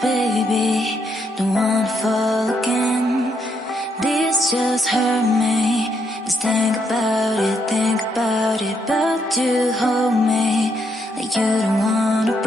baby, don't wanna fall again. This just hurt me. Just think about it, but you hold me like you don't wanna